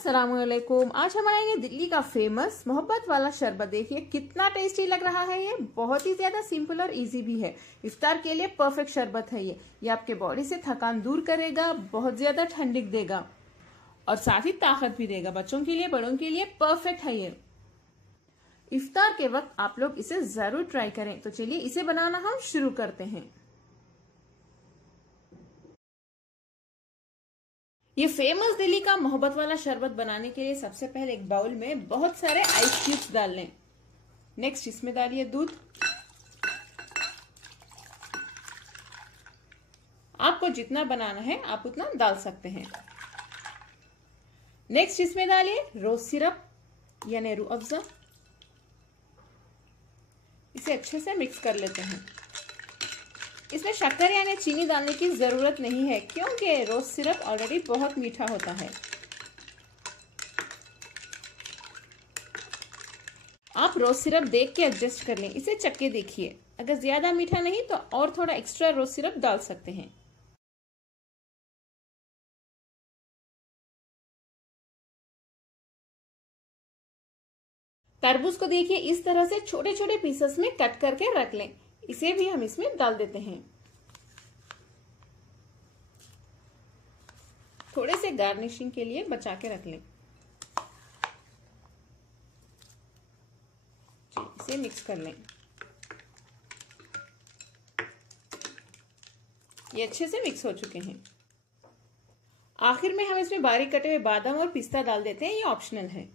अस्सलामुअलैकुम। आज हम बनाएंगे दिल्ली का फेमस मोहब्बत वाला शरबत। देखिए कितना टेस्टी लग रहा है। ये बहुत ही ज्यादा सिंपल और इजी भी है। इफ्तार के लिए परफेक्ट शरबत है ये आपके बॉडी से थकान दूर करेगा, बहुत ज्यादा ठंडक देगा और साथ ही ताकत भी देगा। बच्चों के लिए, बड़ों के लिए परफेक्ट है ये। इफ्तार के वक्त आप लोग इसे जरूर ट्राई करें। तो चलिए इसे बनाना हम शुरू करते हैं। ये फेमस दिल्ली का मोहब्बत वाला शरबत बनाने के लिए सबसे पहले एक बाउल में बहुत सारे आइस क्यूब्स डाल लें। नेक्स्ट इसमें डालिए दूध। आपको जितना बनाना है आप उतना डाल सकते हैं। नेक्स्ट इसमें डालिए रोज सिरप यानी रूह अफ़ज़ा। इसे अच्छे से मिक्स कर लेते हैं। इसमें शक्कर यानी चीनी डालने की जरूरत नहीं है क्योंकि रोज सिरप ऑलरेडी बहुत मीठा होता है। आप रोज सिरप देख के एडजस्ट कर लें। इसे चक्के देखिए, अगर ज्यादा मीठा नहीं तो और थोड़ा एक्स्ट्रा रोज सिरप डाल सकते हैं। तरबूज को देखिए इस तरह से छोटे छोटे पीसेस में कट करके रख लें। इसे भी हम इसमें डाल देते हैं। थोड़े से गार्निशिंग के लिए बचा के रख लें। इसे मिक्स कर लें। ये अच्छे से मिक्स हो चुके हैं। आखिर में हम इसमें बारीक कटे हुए बादाम और पिस्ता डाल देते हैं। ये ऑप्शनल है।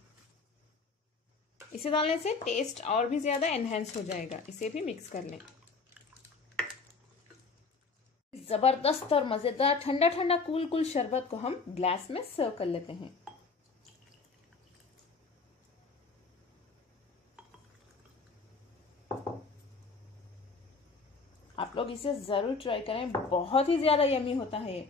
इसे डालने से टेस्ट और भी ज्यादा एनहेंस हो जाएगा। इसे भी मिक्स कर लें। जबरदस्त और मजेदार ठंडा ठंडा कूल कूल शरबत को हम ग्लास में सर्व कर लेते हैं। आप लोग इसे जरूर ट्राई करें, बहुत ही ज्यादा यमी होता है ये।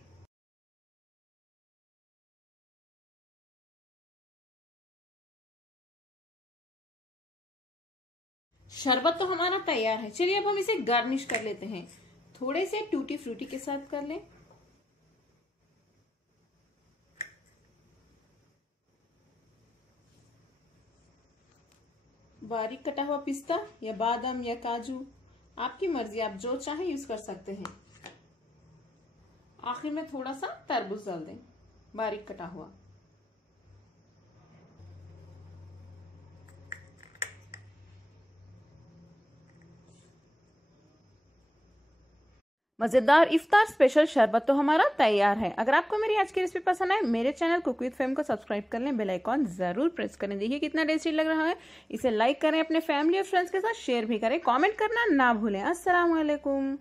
शरबत तो हमारा तैयार है। चलिए अब हम इसे गार्निश कर लेते हैं। थोड़े से टूटी फ्रूटी के साथ कर लें। बारीक कटा हुआ पिस्ता या बादाम या काजू, आपकी मर्जी, आप जो चाहे यूज कर सकते हैं। आखिर में थोड़ा सा तरबूज डाल दें, बारीक कटा हुआ। मजेदार इफ्तार स्पेशल शरबत तो हमारा तैयार है। अगर आपको मेरी आज की रेसिपी पसंद आए, मेरे चैनल कुक विद फेम को सब्सक्राइब कर लें, बेल आइकॉन जरूर प्रेस करें। देखिए कितना टेस्टी लग रहा है। इसे लाइक करें, अपने फैमिली और फ्रेंड्स के साथ शेयर भी करें, कमेंट करना ना भूलें। अस्सलाम वालेकुम।